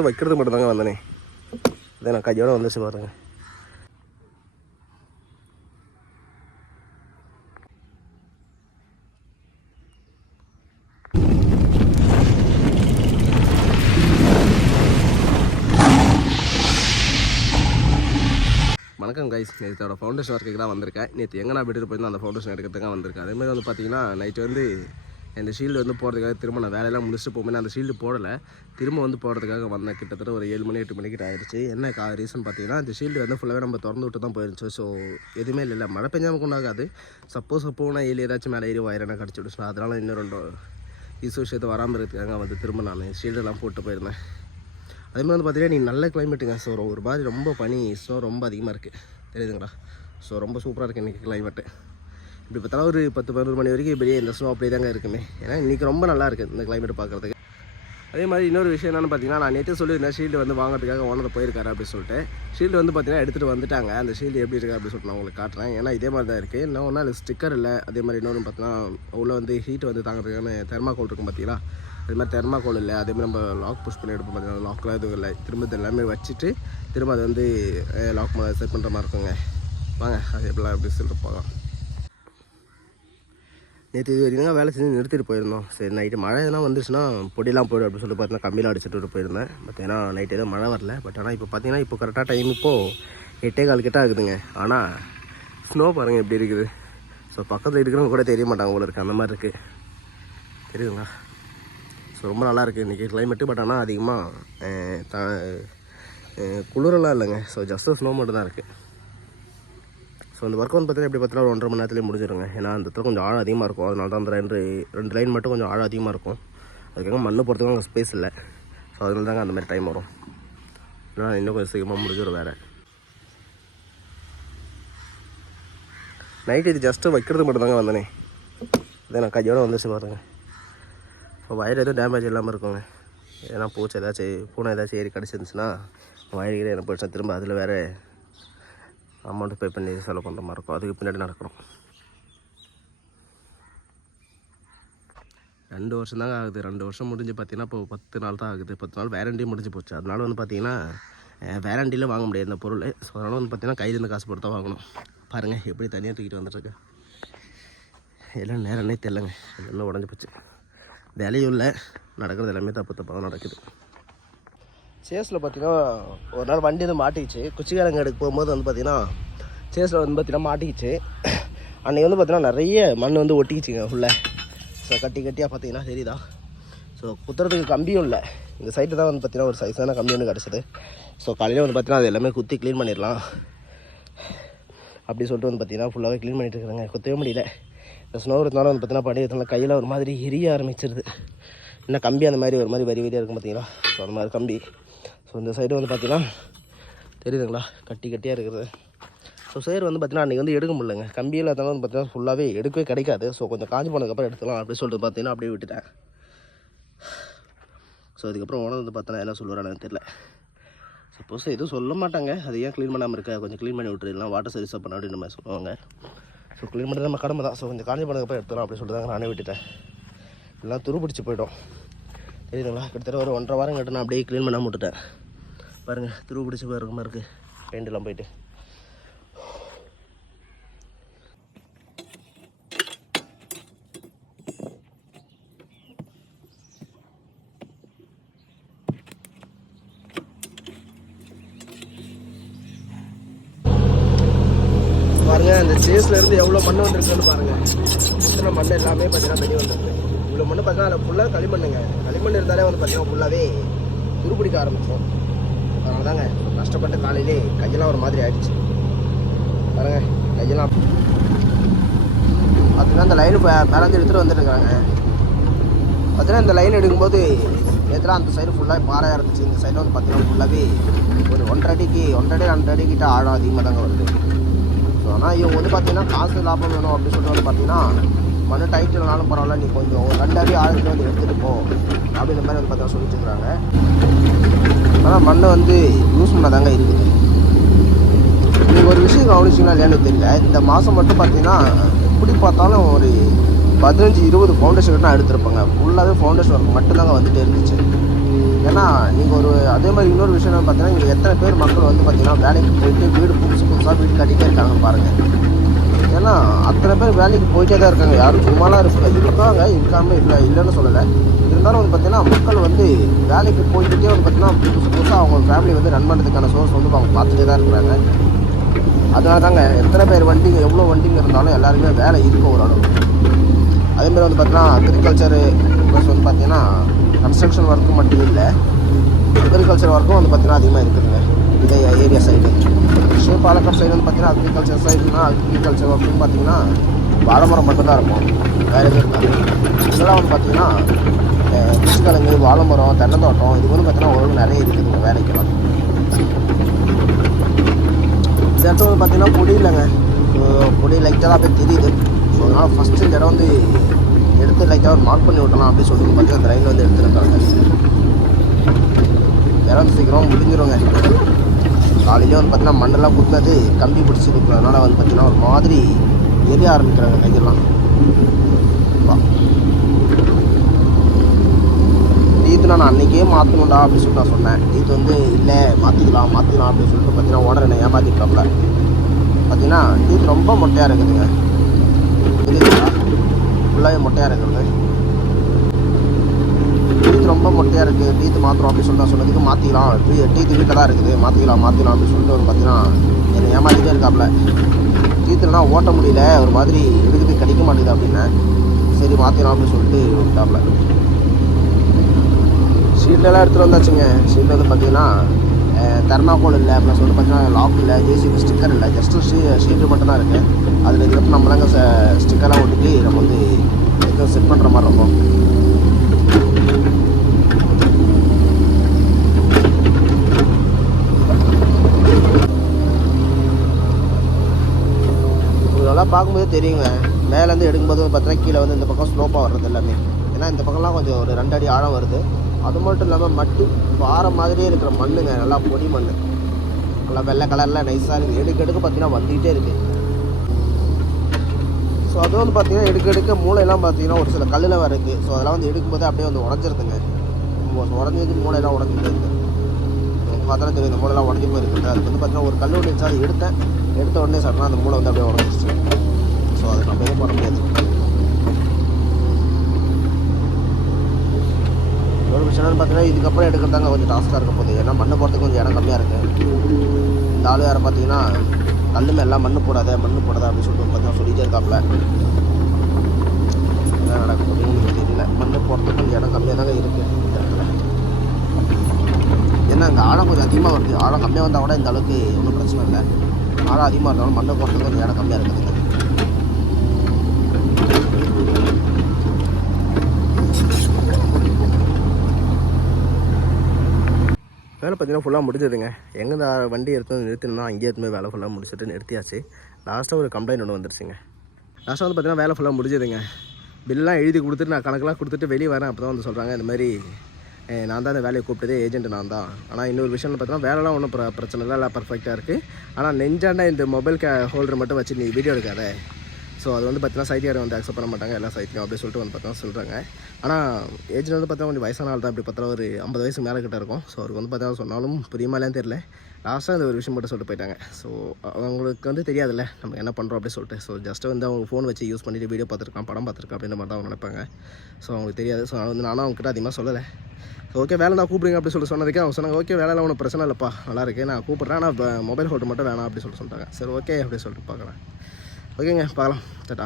Just வைக்கிறது மட்டும் தாங்க வந்தனே. இதை நான் கையோட வந்துச்சு பாருங்க. வணக்கம் கைஸ் நேற்றோட ஃபவுண்டேஷன் ஒர்க்குக்கு தான் வந்திருக்கேன். நேற்று எங்கே நான் விட்டுட்டு போயிருந்தோம் அந்த ஃபவுண்டேஷன் எடுக்கிறதுக்காக வந்திருக்கேன். அதேமாதிரி வந்து பார்த்தீங்கன்னா நைட்டு வந்து இந்த ஷீல்டு வந்து போகிறதுக்காக திரும்ப நான் வேலையெல்லாம் முடிச்சுட்டு போகும்போது அந்த ஷீல்டு போடலை. திரும்ப வந்து போகிறதுக்காக வந்தேன். கிட்டத்தட்ட ஒரு ஏழு மணி எட்டு மணிக்கிட்ட ஆயிடுச்சு. என்ன கா ரீசன் பார்த்தீங்கன்னா அந்த ஷீல்டு வந்து ஃபுல்லாகவே நம்ம திறந்து விட்டு தான் போயிருந்துச்சு. ஸோ எதுவுமே இல்லை மழை பெஞ்சாமல் கொண்டாகாது. சப்போஸ் போனால் ஏழு ஏதாச்சும் மேலே ஏறி வயரான கடிச்சு விடுச்சு அதனால் இன்னும் ரெண்டு இசு விஷயத்தை வராமல் இருக்கிறதுக்காக வந்து திரும்ப நான் ஷீல்டெல்லாம் போட்டு போயிருந்தேன். அதே மாதிரி வந்து பார்த்தீங்கன்னா நீ நல்ல கிளைமேட்டுங்க ஸோ ஒரு மாதிரி ரொம்ப பனி ஸ்னோ ரொம்ப அதிகமாக இருக்குது தெரியுதுங்களா? ஸோ ரொம்ப சூப்பராக இருக்குது இன்றைக்கி கிளைமேட்டு இப்படி பார்த்தாலும் ஒரு பத்து பதினோரு மணி வரைக்கும் இப்படியே இந்த ஸ்னோ அப்படியே தாங்க இருக்குமே. ஏன்னா இன்றைக்கி ரொம்ப நல்லா இருக்குது இந்த கிளைமேட் பார்க்குறதுக்கு அதே மாதிரி இன்னொரு விஷயம் என்னென்னு பார்த்தீங்கன்னா நான் நேற்று சொல்லியிருந்தேன் ஷீல்டு வந்து வாங்குறதுக்காக ஓனர் போயிருக்காரு அப்படின்னு சொல்லிட்டு. ஷீல்டு வந்து பார்த்தீங்கன்னா எடுத்துகிட்டு வந்துட்டாங்க. அந்த ஷீல்டு எப்படி இருக்குது அப்படின்னு சொல்லிட்டு நான் உங்களுக்கு காட்டுறேன். ஏன்னா இதே மாதிரி தான் இருக்குது இன்னும் ஒன்றும் ஸ்டிக்கர் இல்லை. அதே மாதிரி இன்னொன்று பார்த்தீங்கன்னா உள்ளே வந்து ஹீட் வந்து தாங்கிறதுக்கான தெர்மாக்கோல் இருக்கும் பார்த்தீங்களா அது மாதிரி தெர்மாக்கோல் இல்லை. அதே மாதிரி நம்ம லாக் புஷ் பண்ணி எடுப்போம் பார்த்தீங்கன்னா லாக்லாம் எதுவும் இல்லை. திரும்ப இது எல்லாமே வச்சுட்டு திரும்ப அதை வந்து லாக் செட் பண்ணுற மாதிரி இருக்குங்க. வாங்க அது எப்படிலாம் எப்படி சொல்லிட்டு போகலாம் நேற்று இது வரைக்கும் வேலை செஞ்சு நிறுத்திட்டு போயிருந்தோம். சரி நைட்டு மழை எதனா வந்துச்சுன்னா பொடியெல்லாம் போய்டும் அப்படின்னு சொல்லிட்டு பார்த்தீங்கன்னா கம்மியில் அடிச்சுட்டு போயிருந்தேன். பட் ஏன்னா நைட்டு எதுவும் மழை வரல. பட் ஆனால் இப்போ பார்த்தீங்கன்னா இப்போ கரெக்டாக டைம் இப்போது எட்டே கால் கிட்ட ஆகுதுங்க. ஆனால் ஸ்னோ பாருங்கள் எப்படி இருக்குது. ஸோ பக்கத்தில் இருக்கிறவங்க கூட தெரிய மாட்டாங்க போல இருக்குது அந்த மாதிரி இருக்குது தெரியுதுங்களா? ஸோ ரொம்ப நல்லா இருக்குது இன்றைக்கி கிளைமேட்டு பட் ஆனால் அதிகமாக த குளிரெல்லாம் இல்லைங்க. ஸோ ஜஸ்ட் ஸ்னோ மட்டும் தான் இருக்குது ஸோ அந்த ஒர்க் ஒன் பார்த்தீங்கன்னா எப்படி பார்த்தீங்கன்னா ஒரு ஒன்றரை மணி நேரத்துலேயே முடிஞ்சிருங்க. ஏன்னா அந்த இடத்துல கொஞ்சம் ஆழம் அதிகமாக இருக்கும். அதனால தான் அந்த ரெண்டு ரெண்டு லைன் மட்டும் கொஞ்சம் ஆழம் அதிகமாக இருக்கும். அதுக்காக மண்ணு போகிறதுக்கும் அங்கே ஸ்பேஸ் இல்லை. ஸோ அதனால தாங்க அந்த மாதிரி டைம் வரும். ஏன்னா இன்னும் கொஞ்சம் சீக்கிரமாக முடிஞ்சிடும் வேறு நைட் இது ஜஸ்ட்டு வைக்கிறது மட்டும் தாங்க வந்தனே. இதை நான் கையோட வந்துச்சு பாருங்க. இப்போ வயர் எதுவும் டேமேஜ் இல்லாமல் இருக்குங்க. ஏன்னா பூச்சி ஏதாச்சும் பூனை ஏதாச்சும் ஏறி கிடச்சிருந்துச்சுன்னா வயர் கீழே என்ன போயிடுச்சா திரும்ப அதில் வேறு அமௌண்ட் பே பண்ணி செலவு பண்ணுற மாதிரி இருக்கும். அதுக்கு பின்னாடி நடக்கிறோம் ரெண்டு வருஷம் தாங்க ஆகுது. ரெண்டு வருஷம் முடிஞ்சு பார்த்தீங்கன்னா இப்போ பத்து நாள் தான் ஆகுது. பத்து நாள் வேரண்டி முடிஞ்சு போச்சு. அதனால வந்து பார்த்தீங்கன்னா வேரண்டியில் வாங்க முடியாது இந்த பொருள். ஸோ அதனால் வந்து பார்த்தீங்கன்னா கையிலேருந்து காசு போட்டு தான் வாங்கணும். பாருங்கள் எப்படி தனியாக தூக்கிட்டு வந்துட்டுருக்கு. எல்லாம் நேரம்னே தெரிலங்க எல்லாம் உடஞ்சி போச்சு. வேலையும் இல்லை. நடக்கிறது எல்லாமே தப்பு தப்பாக நடக்குது. சேஸில் பார்த்தீங்கன்னா ஒரு நாள் வண்டி வந்து மாட்டிக்கிச்சு. குச்சிக்காரங்க எடுக்க போகும்போது வந்து பார்த்தீங்கன்னா சேஸில் வந்து பார்த்தீங்கன்னா மாட்டிக்கிச்சு. அன்றைக்கி வந்து பார்த்தீங்கன்னா நிறைய மண் வந்து ஒட்டிக்கிச்சுங்க உள்ள ஸோ கட்டி கட்டியாக பார்த்தீங்கன்னா தெரியுதா? ஸோ குத்துறதுக்கு கம்பியும் இல்லை. இந்த சைட்டு தான் வந்து பார்த்தீங்கன்னா ஒரு சைஸான கம்பி ஒன்று கிடச்சிது. ஸோ காலையில் வந்து பார்த்தீங்கன்னா அது எல்லாமே குத்தி க்ளீன் பண்ணிடலாம். அப்படி சொல்லிட்டு வந்து பார்த்தீங்கன்னா ஃபுல்லாகவே க்ளீன் பண்ணிட்டு இருக்கிறாங்க. குத்தவே முடியல. இந்த ஸ்னோ இருந்தாலும் வந்து பார்த்தீங்கன்னா படி இருந்தாலும் கையில் ஒரு மாதிரி எரிய ஆரம்பிச்சிருது. இன்னும் கம்பி அந்த மாதிரி ஒரு மாதிரி வரி வரியாக இருக்கும் பார்த்தீங்களா ஸோ அந்த மாதிரி கம்பி. ஸோ இந்த சைடு வந்து பார்த்திங்கன்னா தெரியுதுங்களா? கட்டி கட்டியாக இருக்கிறது. ஸோ சேர் வந்து பார்த்திங்கன்னா அன்றைக்கி வந்து எடுக்க முடியலங்க. கம்பியில் இருந்தாலும் வந்து பார்த்தீங்கன்னா ஃபுல்லாகவே எடுக்கவே கிடைக்காது. ஸோ கொஞ்சம் காஞ்சி போனதுக்கப்புறம் எடுத்துக்கலாம் அப்படி சொல்லிட்டு பார்த்தீங்கன்னா அப்படியே விட்டுட்டேன். ஸோ அதுக்கப்புறம் உணவு வந்து பார்த்தோன்னா என்ன சொல்லுவாரான்னு தெரியல. சப்போஸ் எதுவும் சொல்ல மாட்டாங்க. அது ஏன் க்ளீன் பண்ணாமல் இருக்கா? கொஞ்சம் க்ளீன் பண்ணி விட்டுருலாம் வாட்டர் சர்வீஸ் பண்ண அப்படின்னு நம்ம சொல்லுவாங்க. ஸோ க்ளீன் பண்ணுறது நம்ம கடமை தான் ஸோ கொஞ்சம் காஞ்சி போனதுக்கப்புறம் எடுத்துக்கலாம் அப்படின்னு சொல்லிட்டு தாங்க நானே விட்டுட்டேன். எல்லாம் துரு பிடிச்சி போயிடும். தெரியுதுங்களா கிட்டத்தட்ட ஒரு ஒன்றரை வாரம் கட்டு நான் அப்படியே க்ளீன் பண்ணாமல் விட்டுட்டேன். பாருங்கள் துரு பிடிச்சி போயிருக்க மாதிரி இருக்குது பெயிண்டெல்லாம் போயிட்டு. பாருங்க அந்த சேஸ்ல இருந்து எவ்வளோ மண் வந்திருக்குன்னு பாருங்க. இத்தனை மண் எல்லாமே பார்த்தீங்கன்னா வெளியே வந்திருக்கு. இவ்வளோ மண்ணு பார்த்தீங்கன்னா அதில் ஃபுல்லாக களிமண்ணுங்க களிமண் இருந்தாலே வந்து பார்த்தீங்கன்னா ஃபுல்லாகவே துருப்பிடிக்க ஆரம்பிச்சோம் அதனால தாங்க கஷ்டப்பட்ட காலையிலே கையெல்லாம் ஒரு மாதிரி ஆயிடுச்சு. பாருங்க கையெல்லாம். பார்த்தீங்கன்னா அந்த லைன் மேலேருந்து எடுத்துகிட்டு வந்துட்டுருக்காங்க பார்த்தீங்கன்னா இந்த லைன் எடுக்கும்போது நேற்றுலாம் அந்த சைடு ஃபுல்லாக பாறையாக இருந்துச்சு. இந்த சைடு வந்து பார்த்தீங்கன்னா ஃபுல்லாகவே ஒரு ஒன்றரை அடிக்கு ஒன்றரை அடி ரெண்டு அடிக்கிட்ட ஆழம் அதிகமாக தாங்க வருது. ஸோ ஆனால் இவங்க வந்து பார்த்தீங்கன்னா காசு லாபம் வேணும் அப்படின்னு சொல்லிட்டு வந்து பார்த்தீங்கன்னா மண் டைட்டில்னாலும் பரவாயில்ல நீ கொஞ்சம் ஒரு ரெண்டாவே ஆளுக்கு வந்து எடுத்துகிட்டு போ. அப்படின்ற மாதிரி வந்து பார்த்தீங்கன்னா சொல்லிட்டுருக்குறாங்க ஆனால் மண் வந்து யூஸ் பண்ணாதாங்க இருக்குது. நீங்கள் ஒரு விஷயம் கவனிச்சிங்கன்னா இல்லையான்னு தெரியல. இந்த மாதம் மட்டும் பார்த்தீங்கன்னா எப்படி பார்த்தாலும் ஒரு பதினஞ்சு இருபது ஃபவுண்டேஷன் தான் எடுத்திருப்பாங்க. ஃபுல்லாகவே ஃபவுண்டேஷன் ஒர்க் மட்டும்தாங்க வந்துட்டு இருந்துச்சு. ஏன்னா நீங்கள் ஒரு அதே மாதிரி இன்னொரு விஷயம் பார்த்தீங்கன்னா இங்கே எத்தனை பேர் மக்கள் வந்து பார்த்தீங்கன்னா வேலைக்கு போயிட்டு வீடு புதுசு புதுசாக வீடு கட்டிகிட்டே இருக்காங்கன்னு பாருங்கள் ஏன்னா அத்தனை பேர் வேலைக்கு போயிட்டே தான் இருக்காங்க. யாரும் சும்மாலாம் இருக்க இருக்காங்க இருக்காமல் இல்லை இல்லைன்னு சொல்லலை. இருந்தாலும் வந்து பார்த்தீங்கன்னா மக்கள் வந்து வேலைக்கு போய்கிட்டே வந்து பார்த்தீங்கன்னா புதுசு புதுசாக அவங்க ஃபேமிலி வந்து ரன் பண்ணுறதுக்கான சோர்ஸ் வந்து அவங்க பார்த்துட்டே தான் இருக்கிறாங்க. அதனால தாங்க எத்தனை பேர் வண்டிங்க எவ்வளோ வண்டிங்க இருந்தாலும் எல்லாருமே வேலை இருக்கும் ஓரளவு. அதேமாதிரி வந்து பார்த்தீங்கன்னா அக்ரிகல்ச்சரு ப்ளஸ் வந்து பார்த்தீங்கன்னா கன்ஸ்ட்ரக்ஷன் ஒர்க்கு மட்டும் இல்லை அக்ரிகல்ச்சர் ஒர்க்கும் வந்து பார்த்தீங்கன்னா அதிகமாக இருக்குதுங்க. இதே area side so Palakkad side வந்து பார்த்தீங்கன்னா அக்ரிகல்ச்சர் சைடுனா அக்ரிகல்ச்சர் அப்படின்னு பார்த்தீங்கன்னா வாழைமரம் மட்டும்தான் இருக்கும். வேறு எதுவும் இருக்காது. இதெல்லாம் வந்து பார்த்தீங்கன்னா குச்சிக்கிழங்கு வாழைமரம் தென்னந்தோட்டம் இது வந்து பார்த்தீங்கன்னா ஓரளவு நிறைய இருக்குதுங்க வேலைக்கெல்லாம். இந்த இடத்துல வந்து பார்த்தீங்கன்னா பொடி இல்லைங்க. பொடி லைட்டாக தான் அப்படியே தெரியுது. ஸோ அதனால் ஃபஸ்ட்டு இந்த இடம் வந்து எடுத்து லைட்டாக ஒரு மார்க் பண்ணி விட்டலாம் அப்படின்னு சொல்லிட்டு பார்த்தீங்கன்னா அந்த ரயில் வந்து எடுத்துருக்காங்க. இடம் சீக்கிரம் முடிஞ்சிருங்க. காலையிலே வந்து பார்த்தீங்கன்னா மண்ணெல்லாம் குத்துனது கம்பி பிடிச்சி கொடுக்குறதுனால வந்து பார்த்தீங்கன்னா ஒரு மாதிரி எரிய ஆரம்பிக்கிறாங்க கையெல்லாம். வா. டீத்து நான் அன்றைக்கே மாற்றணும்டா அப்படின்னு சொல்லிட்டு நான் சொன்னேன். டீத்து வந்து இல்லை மாற்றிக்கலாம் மாற்றிக்கலாம் அப்படின்னு சொல்லிட்டு பார்த்தீங்கன்னா ஓனர் என்ன ஏமாற்றிட்டாப்ல பார்த்தீங்கன்னா டீத் ரொம்ப மொட்டையாக இருக்குதுங்க ஃபுல்லாகவே மொட்டையாக இருக்குது. டீத் இருக்குது டீத்து மாற்றுறோம் அப்படின்னு சொல்லிட்டு சொன்னதுக்கு மாற்றிக்கலாம் டீத் வீட்டில் தான் இருக்குது. மாற்றிக்கலாம் மாற்றிக்கலாம் அப்படின்னு சொல்லிட்டு ஒரு பார்த்தீங்கன்னா என்னை ஏமாற்றிட்டே இருக்காப்புல டீத்துலனா ஓட்ட முடியல. ஒரு மாதிரி எடுக்குது கிடைக்க மாட்டேங்குது அப்படின்னு. சரி மாற்றிடலாம் அப்படின்னு சொல்லிட்டு விட்டாப்புல ஷீட்லலாம் எடுத்துகிட்டு வந்தாச்சுங்க. ஷீட்டில் வந்து பார்த்தீங்கன்னா தெர்மாக்கோல் இல்லை ப்ளஸ் வந்து பார்த்தீங்கன்னா லாக் இல்லை ஜேசிபி ஸ்டிக்கர் இல்லை. ஜஸ்ட்டு ஷீ ஷீட்டு மட்டும்தான் இருக்குது அதில் இதுக்கப்புறம் நம்மளாங்க ஸ்டிக்கர்லாம் ஒட்டிட்டு நம்ம வந்து செட் பண்ணுற மாதிரி இருக்கும் இதெல்லாம் பார்க்கும்போது தெரியுங்க. மேலேருந்து எடுக்கும்போது பார்த்தீங்கன்னா கீழே வந்து இந்த பக்கம் ஸ்லோப்பாக வர்றது எல்லாமே. ஏன்னா இந்த பக்கம்லாம் கொஞ்சம் ஒரு ரெண்டு அடி ஆழம் வருது. அது மட்டும் இல்லாமல் மட்டு பாறை மாதிரியே இருக்கிற மண்ணுங்க. நல்லா பொடி மண் நல்லா வெள்ளை கலரில் நைஸாக இருக்குது எடுக்க எடுக்க பார்த்தீங்கன்னா வந்துக்கிட்டே இருக்குது ஸோ அது வந்து பார்த்தீங்கன்னா எடுக்க எடுக்க மூளையெல்லாம் பார்த்தீங்கன்னா ஒரு சில கல்லில் வர இருக்குது ஸோ அதெல்லாம் வந்து எடுக்கும்போது அப்படியே வந்து உடஞ்சிருதுங்க. உடஞ்சது மூளையெல்லாம் உடஞ்சி போயிருக்கு பார்த்தா தெரியும் இந்த மூளைலாம் உடஞ்சி போயிருக்கு அதுக்கு வந்து பார்த்தீங்கன்னா ஒரு கல் ஒன்று இருந்துச்சு அதை எடுத்தேன். எடுத்த உடனே சடனாக அந்த மூளை வந்து அப்படியே உடஞ்சிருச்சு ஸோ அது நம்ம எதுவும் பண்ண முடியாது ஒரு விஷயம் என்னன்னு பார்த்தீங்கன்னா இதுக்கப்புறம் எடுக்கிறதாங்க கொஞ்சம் டாஸ்க்காக இருக்க போகுது. ஏன்னா மண்ணு போகிறதுக்கு கொஞ்சம் இடம் கம்மியாக இருக்குது இந்த ஆள் யாரை பார்த்தீங்கன்னா கல் எல்லாம் மண்ணு போடாத மண்ணு போடாத அப்படின்னு சொல்லிட்டு பார்த்தீங்கன்னா சொல்லிட்டே இருக்காப்புல என்ன நடக்க போகுதுன்னு தெரியல. மண்ணு போகிறதுக்கு கொஞ்சம் இடம் கம்மியாக தாங்க இருக்குது ஏன்னா அங்கே ஆழம் கொஞ்சம் அதிகமாக வருது. ஆழம் கம்மியாக வந்தால் கூட இந்த அளவுக்கு ஒன்றும் பிரச்சனை இல்லை. ஆழம் அதிகமாக இருந்தாலும் மண்ணை போகிறதுக்கு கொஞ்சம் இடம் கம்மியாக இருக்குதுங்க வேலை பார்த்தீங்கன்னா ஃபுல்லாக முடிஞ்சதுங்க. எங்கே இந்த வண்டி எடுத்து நிறுத்தினா அங்கேயே எடுத்துமே வேலை ஃபுல்லாக முடிச்சுட்டு நிறுத்தியாச்சு. லாஸ்ட்டாக ஒரு கம்ப்ளைண்ட் ஒன்று வந்துருச்சுங்க. லாஸ்ட்டாக வந்து பார்த்தீங்கன்னா வேலை ஃபுல்லாக முடிஞ்சதுங்க. பில்லாம் எழுதி கொடுத்துட்டு நான் கணக்கெலாம் கொடுத்துட்டு வெளியே வரேன். அப்போ தான் வந்து சொல்கிறாங்க இந்த மாதிரி நான் தான் அந்த வேலையை கூப்பிட்டதே ஏஜென்ட் நான் தான். ஆனால் இன்னொரு விஷயம்னு பார்த்தீங்கன்னா வேலைலாம் ஒன்றும் பிர பிரச்சனை இல்லை எல்லாம் பர்ஃபெக்டாக இருக்குது ஆனால் நெஞ்சாண்டா இந்த மொபைல் கே ஹோல்டர் மட்டும் வச்சு நீ வீடியோ எடுக்காத. ஸோ அது வந்து பார்த்தீங்கன்னா சைட்டியார் வந்து அக்செப்ட் பண்ண மாட்டாங்க எல்லா சைட்லையும் அப்படின்னு சொல்லிட்டு வந்து பார்த்தீங்கன்னா சொல்கிறாங்க ஆனால் ஏஜ் வந்து பார்த்தா கொஞ்சம் வயசான ஆள் தான் இப்படி பார்த்தா ஒரு ஐம்பது வயசு மேலே கிட்ட இருக்கும். ஸோ அவருக்கு வந்து பார்த்தீங்கன்னா சொன்னாலும் புரியுமாலேன்னு தெரியல. லாஸ்ட்டாக இந்த ஒரு விஷயம் மட்டும் சொல்லிட்டு போயிட்டாங்க. ஸோ அவங்களுக்கு வந்து தெரியாதுல்ல நம்ம என்ன பண்ணுறோம் அப்படின்னு சொல்லிட்டு. ஸோ ஜஸ்ட்டு வந்து அவங்க ஃபோன் வச்சு யூஸ் பண்ணிட்டு வீடியோ பார்த்துருக்கான் படம் பார்த்துருக்கான் அப்படின்ற மாதிரி தான் அவங்க நினைப்பாங்க. ஸோ அவங்களுக்கு தெரியாது. ஸோ வந்து நானும் அவங்ககிட்ட அதிகமாக சொல்லலை. ஸோ ஓகே வேலை நான் கூப்பிடுங்க அப்படின்னு சொல்லி சொன்னதுக்கு அவங்க சொன்னாங்க ஓகே வேலையில் ஒன்றும் பிரச்சனை இல்லைப்பா நல்லா இருக்கு நான் கூப்பிட்றேன். ஆனால் மொபைல் ஹோட்டல் மட்டும் வேணாம் அப்படின்னு சொல்லி சொல்லிட்டாங்க. சரி ஓகே அப்படி சொல்லிட்டு பார்க்குறேன். Okay nga, paalam. Tada.